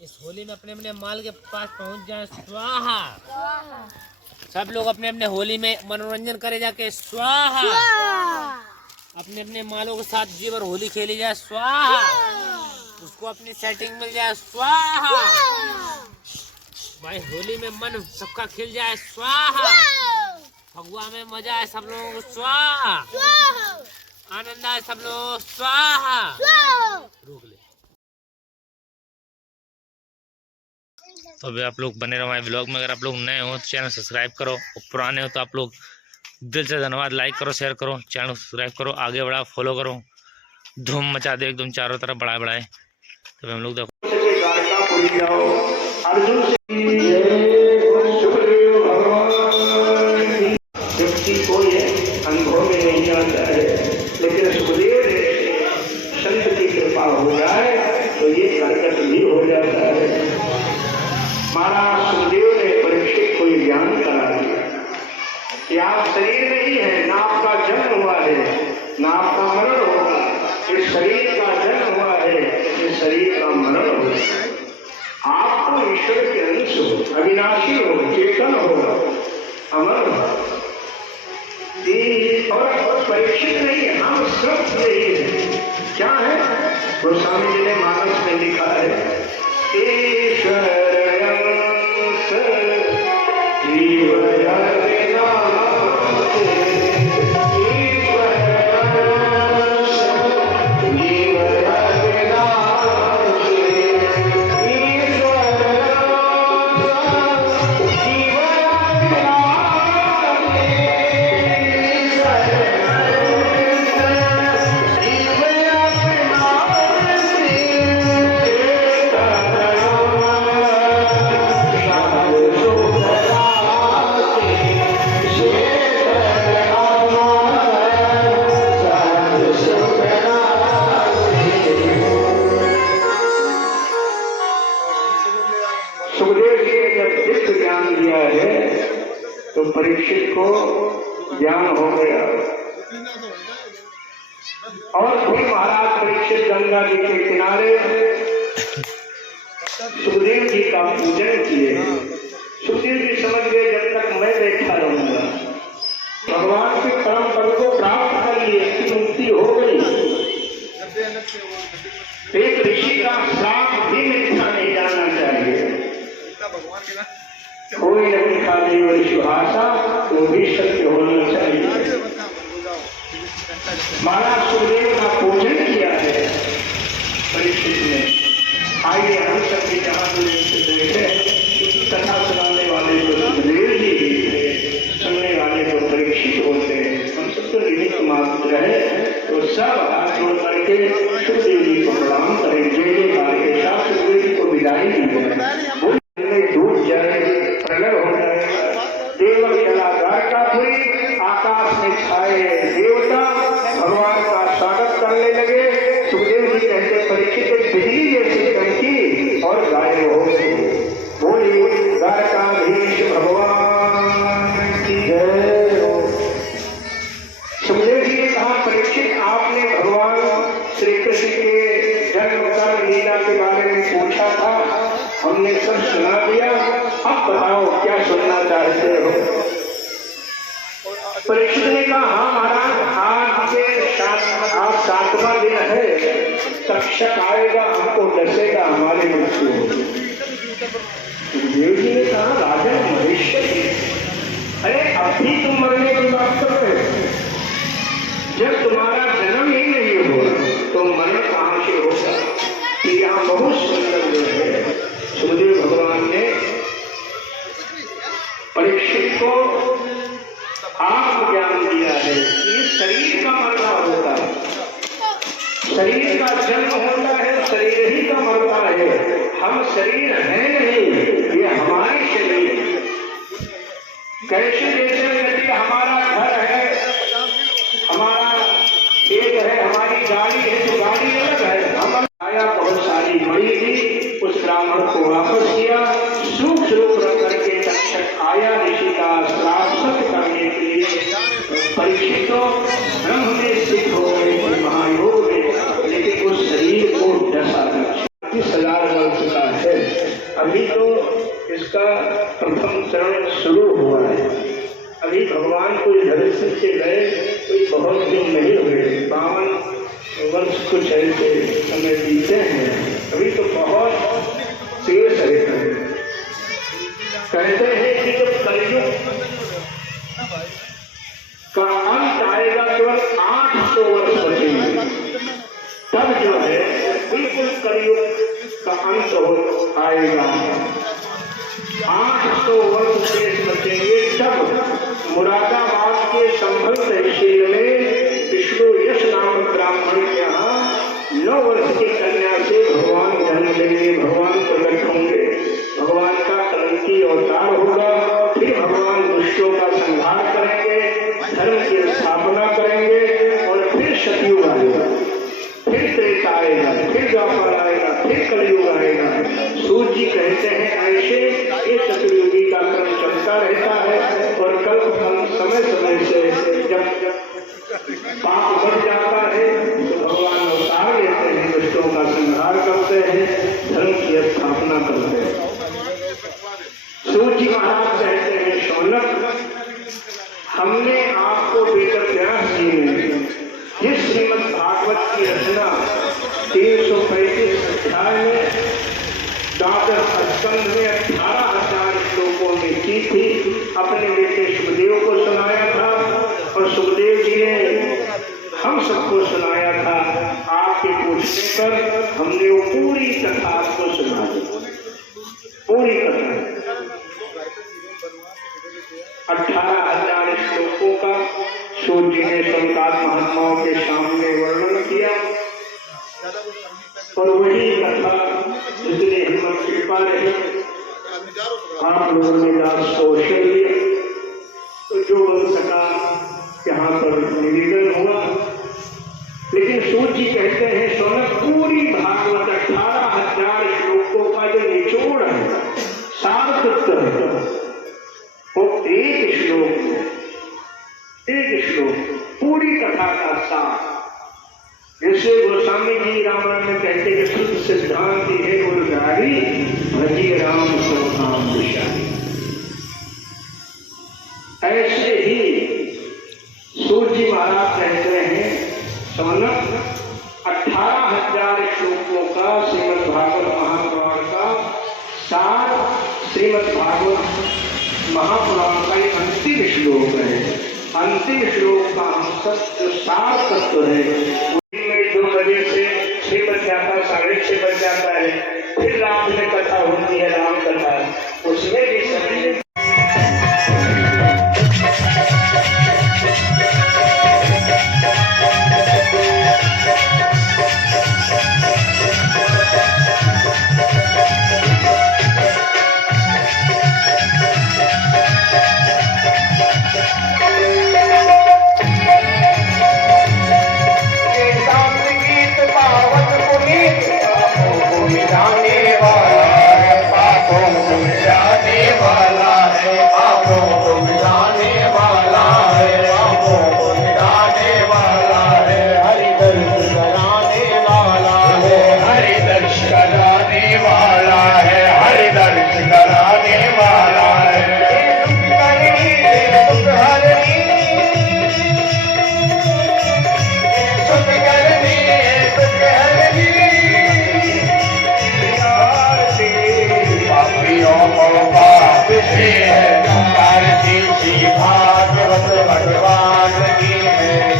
इस होली में अपने अपने माल के पास पहुंच जाए स्वाहा। सब लोग अपने अपने होली में मनोरंजन करे जाके स्वाहा। अपने अपने मालों के साथ जी भर होली खेली जाए स्वाहा। उसको अपनी सेटिंग मिल जाए स्वाहा। भाई होली में मन सबका खिल जाए स्वाहा। फगुआ में मजा है सब लोगों को स्वाहा। आनंद आए सब लोग स्वाहा। रोक ले। तो अभी आप लोग बने रहो हमारे ब्लॉग में। अगर आप लोग नए हो तो चैनल सब्सक्राइब करो और पुराने हो तो आप लोग दिल से धन्यवाद। लाइक करो, शेयर करो, चैनल सब्सक्राइब करो, आगे बढ़ाओ, फॉलो करो, धूम मचा दे एकदम चारों तरफ बढ़ाए। तो हम लोग देखो को ये अनुभव में नहीं आता है, लेकिन सुखदेव संत की कृपा हो जाए तो ये कर्कट भी हो जाता है। महाराज सुखदेव ने परीक्षित को ज्ञान करा दिया कि आप शरीर नहीं है, ना आपका जन्म हुआ है ना आपका मरण होगा। इस शरीर का जन्म हुआ है, इस शरीर का मरण होगा। आप तो ईश्वर के अंश हो, अविनाशी हो, चेतन हो, अमर हो। और परीक्षित नहीं, हम सब यही है। क्या है? गोस्वामी जी ने मानस में लिखा है, ईश्वर तो परीक्षित को ज्ञान हो गया। और फिर महाराज परीक्षित गंगा जी के किनारे सुखदेव जी का पूजन किए। सुखदेव जी समझ गए जब तक मैं बैठा रहूंगा भगवान के परम पद को प्राप्त कर लिए, इसकी मुक्ति हो गई। एक ऋषि का श्राप भी मिथ्या नहीं जाना चाहिए। कोई नहीं खाली वही भाषा वो भी सत्य होना चाहिए। महाराज सुखदेव का पूजन किया है परीक्षित ने। आइए हम सभी जहाँ देखे, कथा सुनाने वाले को सुखदेव जी भी थे, सुनने वाले को परीक्षित होते हैं। हम सब तो निमित्त मात्र है। तो सब हाथ जोड़ करके सुखदेव जी को प्रणाम करें। जय के साथ सुखदेव जी को विदाई दी डूब जाए, प्रलय हो जाएगा। देवल जलागार का हुई, आकाश में छाए देवता भगवान का स्वागत करने लगे। सुखदेव जी कहते परीक्षित बिजली जैसी चमकी और गायब हो गई। बोली द्वारकाधीश भगवान की जय। सुखदेव जी ने कहा परीक्षित आपने भगवान श्री कृष्ण के जन्म कर्म लीला के बारे में पूछा था, हमने सब सुना दिया। अब बताओ क्या सुनना चाहते हो? परीक्षित ने कहा हाँ महाराज, आज सातवां दिन है, तक्षक आएगा, हमको डसेगा, हमारी मृत्यु होगी। देव जी ने कहा राजा महेश्वर, अरे अभी तुम मरने की बात कर रहे हो? जब तुम्हारा जन्म ही नहीं हुआ तो मरण कहां से होगा? यहाँ बहुत सुंदर जो है सुखदेव भगवान ने परीक्षित को आत्मज्ञान दिया है कि शरीर का मरना होता है, शरीर का जन्म होता है, शरीर ही का मरता है। हम शरीर है नहीं, ये हमारे शरीर। कैसे जैसे नदी हमारा घर है, हमारा खेत है, हमारी गाड़ी है, तो गाड़ी अलग है। हम आया बहुत सारी मरी थी, उस ब्राह्मण को वापस किया, सूक्ष्म रूप रख करके तक्षक आया ऋषि का श्राप सत्य करने के लिए। परीक्षितों ब्रह्म में सिद्ध हो गए, महायोग में, लेकिन उस शरीर को डसा 30,000 वर्ष का है। अभी तो इसका प्रथम चरण शुरू हुआ है। अभी भगवान को धरती से गए कोई बहुत दिन नहीं हुए, 52 वर्ष कुछ ऐसे समय बीते हैं, अभी तो बहुत शेष है। कहते हैं कि जब कलयुग का अंत आएगा केवल 800 वर्ष बचेंगे, तब जो है बिल्कुल कलयुग का अंत हो आएगा। 800 वर्ष शेष बचेंगे, तब मुरादाबाद के संभल तहसील में विष्णु यश नामक ब्राह्मण के यहाँ 9 वर्ष की कन्या से भगवान जन्म लेंगे, भगवान प्रकट होंगे, भगवान का कलंकी अवतार होगा। फिर भगवान दुष्टों का संहार करेंगे, धर्म की स्थापना करेंगे और फिर सतयुग आएगा, फिर त्रेता आएगा, फिर द्वापर आएगा, फिर कलयुग आएगा। सूर्य जी कहते हैं ऐसे ये चतुर्युगी का क्रम चलता रहता है और कल्प समय समय से जब पाप बढ़ जाता है तो भगवान अवतार लेते हैं, दुष्टों का संहार करते हैं, धर्म की स्थापना करते हैं। सूर्य जी महाराज कहते हैं शौनक, हमने आपको वेद व्यास जी ने जिस श्रीमद् भागवत की रचना 335 अध्याय में 12 स्कंध में 18,000 श्लोकों में की थी, अपने बेटे सुखदेव को सुनाया था और सुखदेव जी ने हम सबको सुनाया था। आपके पूछने पर हमने वो पूरी कथा आपको सुना दी, पूरी कथा 18,000 श्लोकों का सूर्य जी ने संतान महात्माओं के सामने वर्णन किया और वही कथा जितने हिम्मत कृपा रही आप लोगों ने दास को अवसर दिया, तो जो बन सका यहाँ पर निवेदन हुआ। लेकिन सूर्य जी कहते हैं सोनक, पूरी भागवत 18,000 श्लोकों का जो निचोड़ है, सार तत्व है, वो एक श्लोक पूरी कथा का सार। जैसे गोस्वामी जी रामायण में कहते कि शुद्ध सिद्धांत है गुरुगारी, भजी राम स्वधाम विशाली। ऐसे ही सूर्य जी महाराज कहते हैं सौनक, 18,000 श्लोकों का श्रीमद् भागवत महापुराण का सार, श्रीमद् भागवत महापुराण का एक अंतिम श्लोक है। अंतिम श्लोक का जो सार तत्व है, 2 बजे से 6 बज जाता है, 6:30 बज जाता है, फिर रात में कथा होती है, राम कथा, उसमें भी सभी भागवत भगवान की है।